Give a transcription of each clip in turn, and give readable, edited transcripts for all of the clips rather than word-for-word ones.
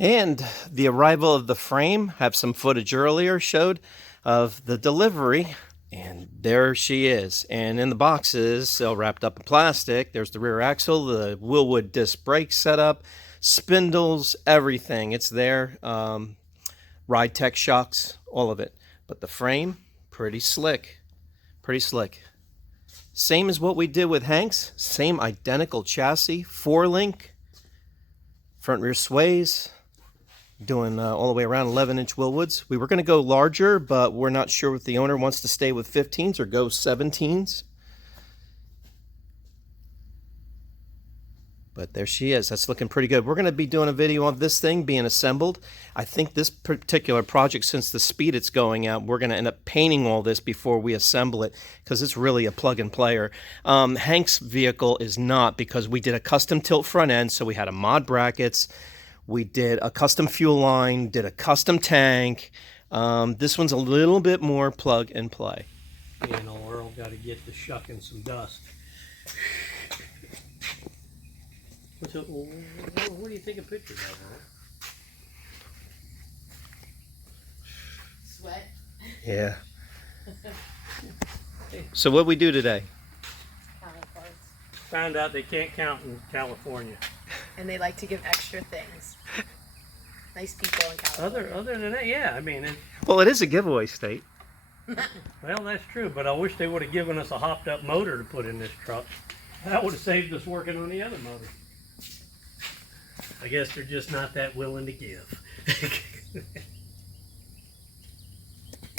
And the arrival of the frame, have some footage earlier showed of the delivery, and there she is. And in the boxes, still wrapped up in plastic, there's the rear axle, the Willwood disc brake setup, spindles, everything. It's there. Ride tech shocks, all of it. But the frame, pretty slick. Pretty slick. Same as what we did with Hank's. Same identical chassis, 4-link, front rear sways. Doing all the way around 11-inch Willwoods. We were going to go larger, but we're not sure if the owner wants to stay with 15s or go 17s. But there she is. That's looking pretty good. We're going to be doing a video of this thing being assembled. I think this particular project, since the speed it's going at, we're going to end up painting all this before we assemble it because it's really a plug-and-player. Hank's vehicle is not, because we did a custom tilt front end, so we had a mod brackets. We did a custom fuel line, did a custom tank. This one's a little bit more plug and play. You know, Earl got to get to shucking some dust. What do you think of pictures of, Earl? Sweat. Yeah. So what we do today? Found out they can't count in California. And they like to give extra things. Nice people in California. Other than that, yeah, I mean... Well, it is a giveaway state. Well, that's true, but I wish they would have given us a hopped-up motor to put in this truck. That would have saved us working on the other motor. I guess they're just not that willing to give.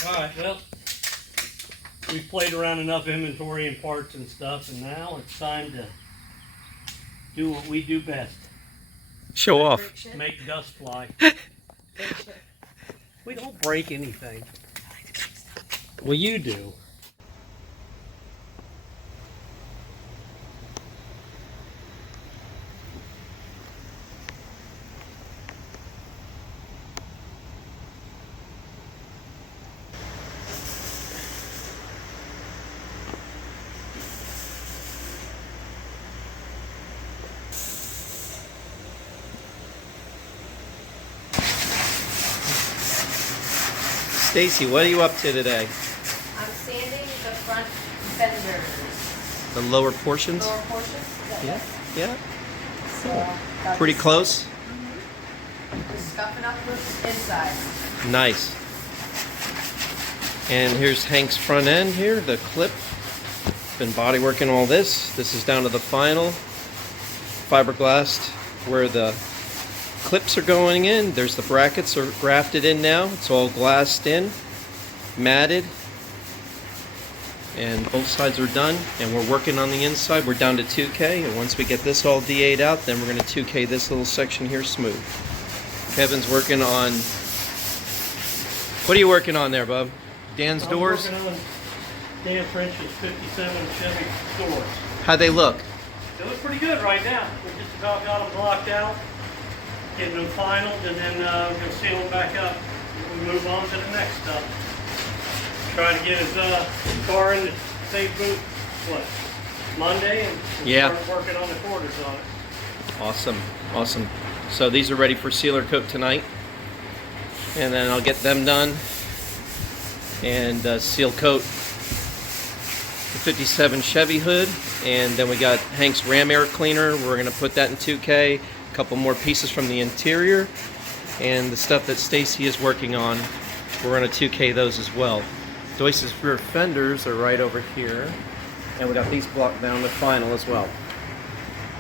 Alright, well, we've played around enough inventory and parts and stuff, and now it's time to do what we do best. Show off. Make dust fly. We don't break anything. Well, you do. Stacy, what are you up to today? I'm sanding the front fenders. The lower portions? Lower portions? Is that Yeah. right? Yeah. So, Pretty close? just scuffing up the inside. Nice. And here's Hank's front end here, the clip. Been body working all this. This is down to the final fiberglass where the clips are going in. There's the brackets are grafted in now. It's all glassed in, matted, and both sides are done. And we're working on the inside. We're down to 2K, and once we get this all DA'd out, then we're going to 2K this little section here smooth. Kevin's working on... What are you working on there, bub? Dan's doors? I'm working on Dan French's 57 Chevy doors. How'd they look? They look pretty good right now. We just about got them blocked out, getting them finaled, and then we're going to seal them back up. We move on to the next stuff. Try to get his car in the safe booth, what, Monday, and start working on the quarters on it. Awesome, awesome. So these are ready for sealer coat tonight, and then I'll get them done and seal coat the 57 Chevy hood, and then we got Hank's Ram air cleaner. We're going to put that in 2K. A couple more pieces from the interior, and the stuff that Stacy is working on, we're going to 2K those as well. Doyce's rear fenders are right over here, and we got these blocked down to final as well.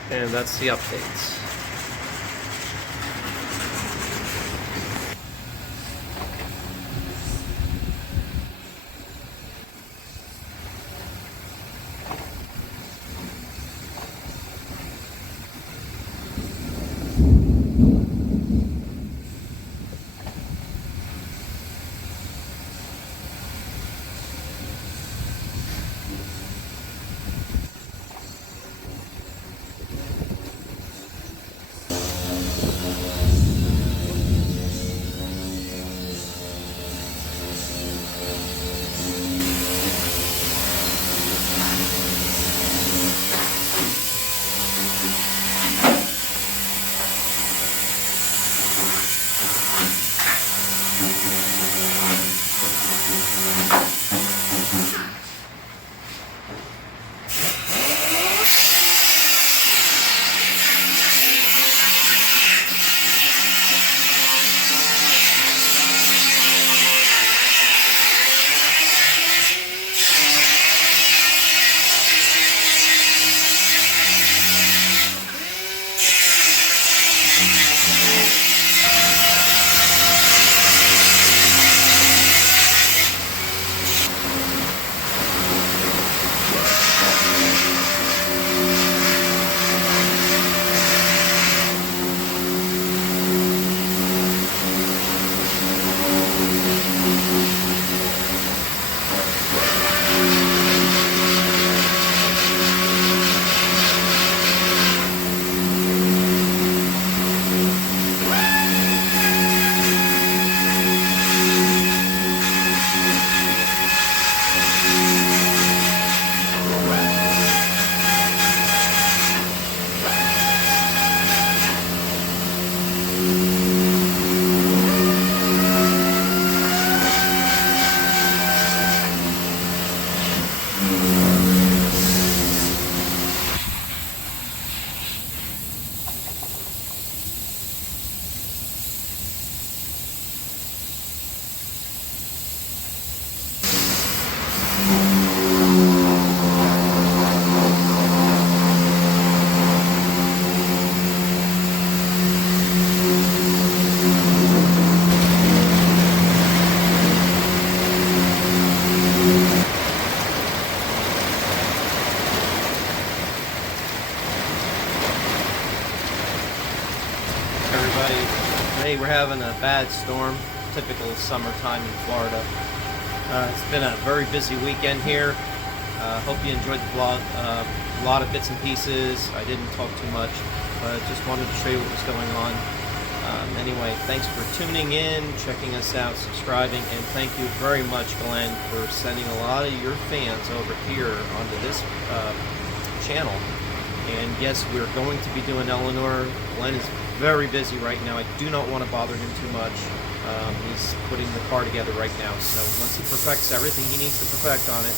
And that's the updates. Everybody, today we're having a bad storm, typical summertime in Florida. It's been a very busy weekend here. Hope you enjoyed the vlog. A lot of bits and pieces. I didn't talk too much, but just wanted to show you what was going on. Anyway, thanks for tuning in, checking us out, subscribing, and thank you very much, Glenn, for sending a lot of your fans over here onto this channel. And yes, we're going to be doing Eleanor. Glenn is very busy right now. I do not want to bother him too much. He's putting the car together right now. So once he perfects everything he needs to perfect on it,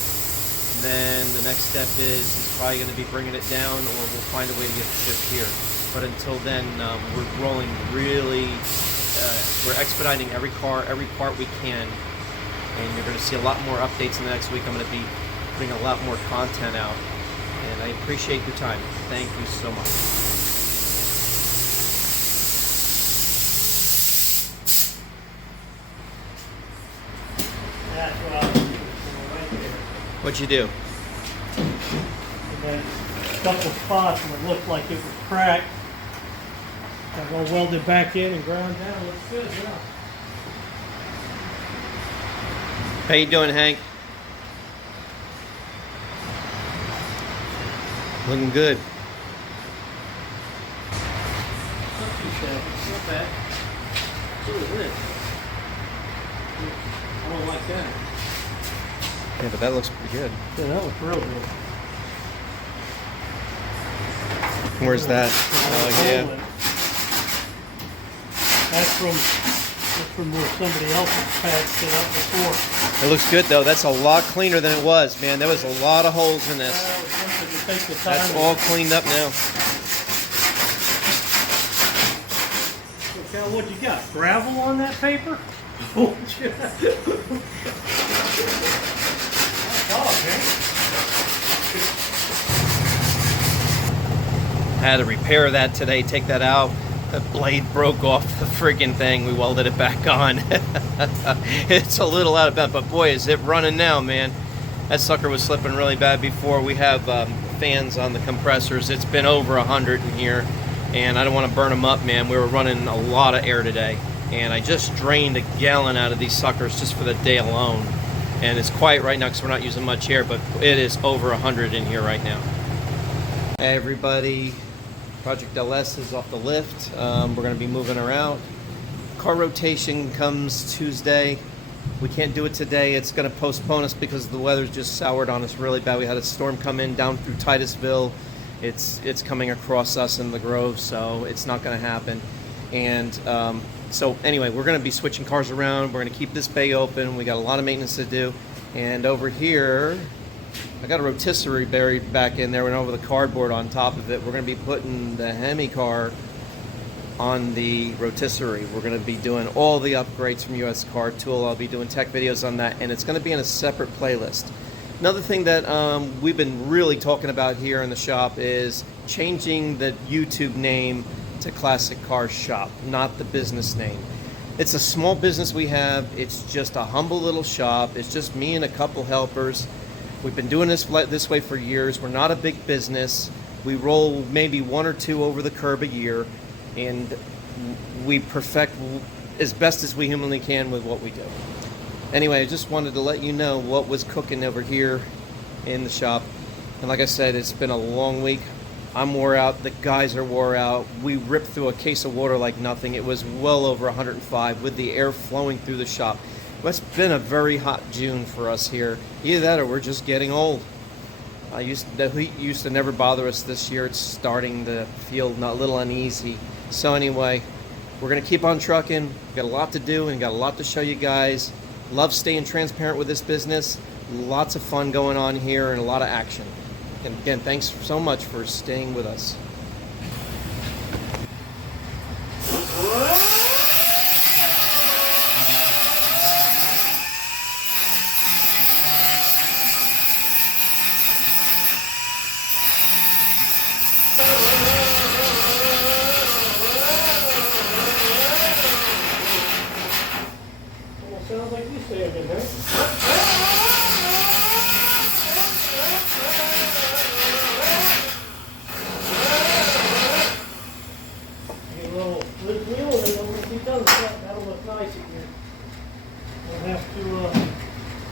then the next step is he's probably going to be bringing it down, or we'll find a way to get it shipped here. But until then, we're rolling really, we're expediting every car, every part we can. And you're going to see a lot more updates in the next week. I'm going to be putting a lot more content out. And I appreciate your time. Thank you so much. That's what I was looking for right there. What'd you do? And then a couple of spots where it looked like it was cracked. I'm going to weld it back in and ground down. Looks good, yeah. How you doing, Hank? Looking good. Not too shabby. Not bad. Look at this. I don't like that. Yeah, but that looks pretty good. Yeah, that looks real good. Where's that? Oh, yeah. That's from where somebody else's pad set up before. It looks good, though. That's a lot cleaner than it was, man. There was a lot of holes in this. That's all cleaned up now. Okay, what you got? Gravel on that paper? Oh, I had to repair that today, take that out. The blade broke off the friggin' thing. We welded it back on. It's a little out of bed, but boy, is it running now, man. That sucker was slipping really bad before. We have fans on the compressors. It's been over 100 in here, and I don't want to burn them up, man. We were running a lot of air today, and I just drained a gallon out of these suckers just for the day alone. And it's quiet right now because we're not using much air, but it is over 100 in here right now. Hey, everybody. Project LS is off the lift. We're going to be moving her out. Car rotation comes Tuesday. We can't do it today. It's going to postpone us because the weather's just soured on us really bad. We had a storm come in down through Titusville. It's coming across us in the Grove, so it's not going to happen. And so anyway, we're going to be switching cars around. We're going to keep this bay open. We got a lot of maintenance to do. And over here, I got a rotisserie buried back in there and over the cardboard on top of it. We're going to be putting the Hemi car on the rotisserie. We're going to be doing all the upgrades from US Car Tool. I'll be doing tech videos on that, and it's going to be in a separate playlist. Another thing that we've been really talking about here in the shop is changing the YouTube name to Classic Car Shop, not the business name. It's a small business we have. It's just a humble little shop. It's just me and a couple helpers. We've been doing this way for years. We're not a big business. We roll maybe one or two over the curb a year, and we perfect as best as we humanly can with what we do. Anyway, I just wanted to let you know what was cooking over here in the shop. And like I said, it's been a long week. I'm wore out. The guys are wore out. We ripped through a case of water like nothing. It was well over 105 with the air flowing through the shop. It's been a very hot June for us here. Either that or we're just getting old. The heat used to never bother us. This year it's starting to feel a little uneasy. So anyway, we're going to keep on trucking. We've got a lot to do and got a lot to show you guys. Love staying transparent with this business. Lots of fun going on here and a lot of action. And again, thanks so much for staying with us. Sounds like you said it, huh? Get a little nice again. We'll have to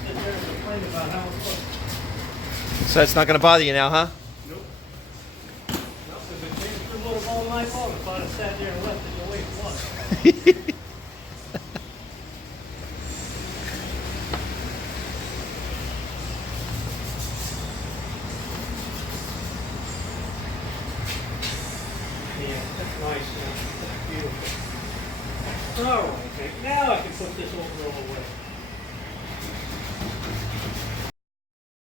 sit there and complain about how it looks. So it's not going to bother you now, huh? Nope. Nope, because it came through would have all night long if I'd have sat there and left it the way it was. Yeah, that's nice now. That's beautiful. All right, okay. Now I can put this over all the way.